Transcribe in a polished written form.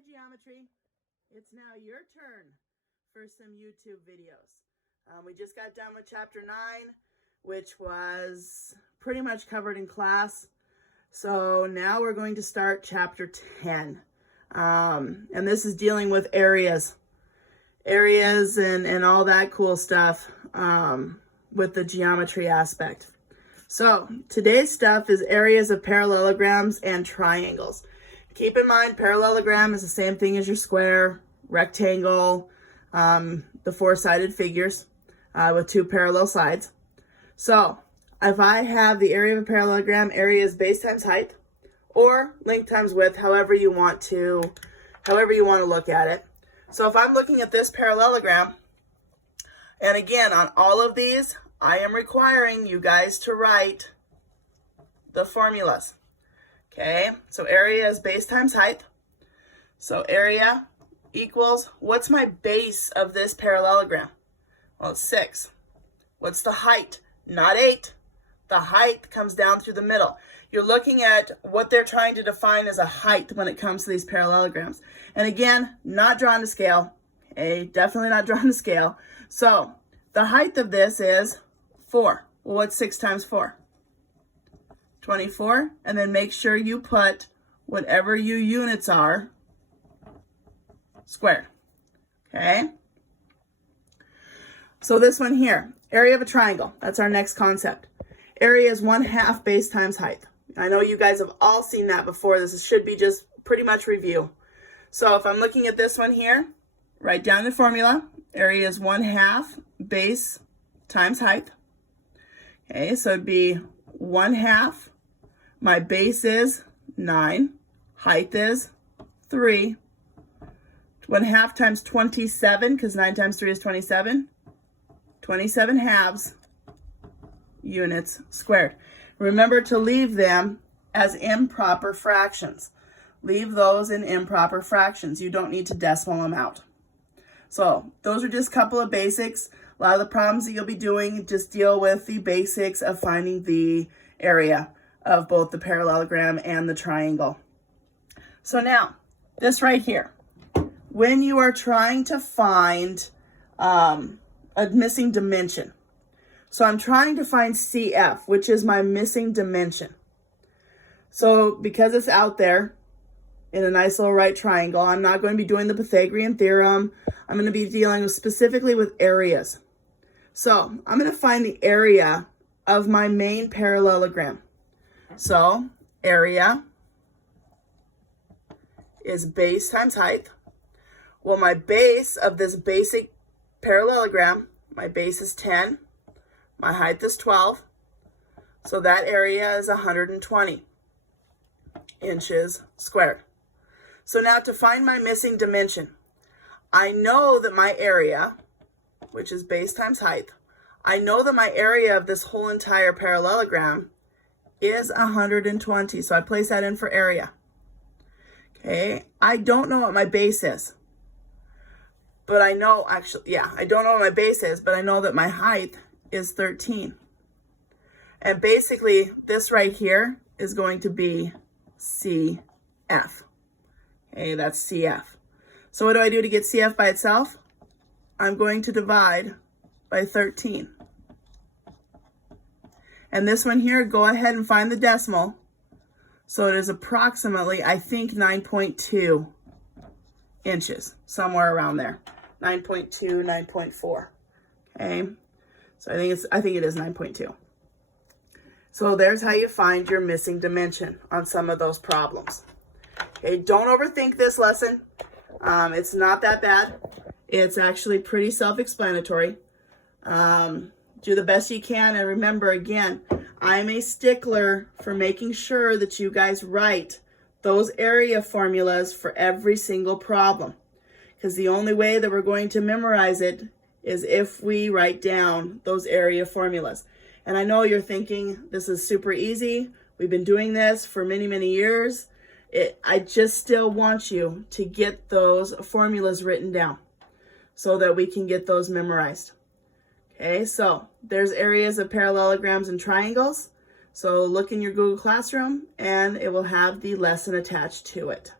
Hi Geometry, it's now your turn for some YouTube videos. We just got done with chapter 9, which was pretty much covered in class. So now we're going to start chapter 10. And this is dealing with areas and all that cool stuff with the geometry aspect. So today's stuff is areas of parallelograms and triangles. Keep in mind, parallelogram is the same thing as your square, rectangle, the four-sided figures with two parallel sides. So if I have the area of a parallelogram, area is base times height, or length times width, however you want to look at it. So if I'm looking at this parallelogram, and again, on all of these, I am requiring you guys to write the formulas. Okay, so area is base times height. So area equals, what's my base of this parallelogram? Well, it's 6. What's the height? Not 8. The height comes down through the middle. You're looking at what they're trying to define as a height when it comes to these parallelograms. And again, not drawn to scale. Okay, definitely not drawn to scale. So the height of this is 4. Well, what's 6 times 4? 24, and then make sure you put whatever your units are squared. Okay? So this one here, area of a triangle. That's our next concept. Area is 1/2 base times height. I know you guys have all seen that before. This should be just pretty much review. So if I'm looking at this one here, write down the formula. Area is 1/2 base times height. Okay, so it'd be 1/2. My base is 9. Height is 3. 1/2 times 27, because 9 times 3 is 27. 27 halves units squared. Remember to leave them as improper fractions. Leave those in improper fractions. You don't need to decimal them out. So those are just a couple of basics. A lot of the problems that you'll be doing just deal with the basics of finding the area of both the parallelogram and the triangle. So now, this right here, when you are trying to find a missing dimension, so I'm trying to find CF, which is my missing dimension. So because it's out there in a nice little right triangle, I'm not going to be doing the Pythagorean theorem. I'm going to be dealing specifically with areas. So I'm going to find the area of my main parallelogram. So area is base times height. Well, my base of this basic parallelogram, my base is 10. My height is 12. So that area is 120 inches squared. So now to find my missing dimension, I know that my area, which is base times height, I know that my area of this whole entire parallelogram is 120. So I place that in for area. Okay, I don't know what my base is. But I know, actually, I don't know what my base is, but I know that my height is 13. And basically, this right here is going to be CF. Okay, that's CF. So what do I do to get CF by itself? I'm going to divide by 13. And this one here, go ahead and find the decimal. So it is approximately, I think, 9.2 inches, somewhere around there. 9.2, 9.4. Okay, so I think it is 9.2. So there's how you find your missing dimension on some of those problems. Okay, don't overthink this lesson. It's not that bad. It's actually pretty self-explanatory. Do the best you can, and remember, again, I'm a stickler for making sure that you guys write those area formulas for every single problem, because the only way that we're going to memorize it is if we write down those area formulas. And I know you're thinking, this is super easy. We've been doing this for many, many years. I just still want you to get those formulas written down so that we can get those memorized. Okay, so there's areas of parallelograms and triangles. So look in your Google Classroom and it will have the lesson attached to it.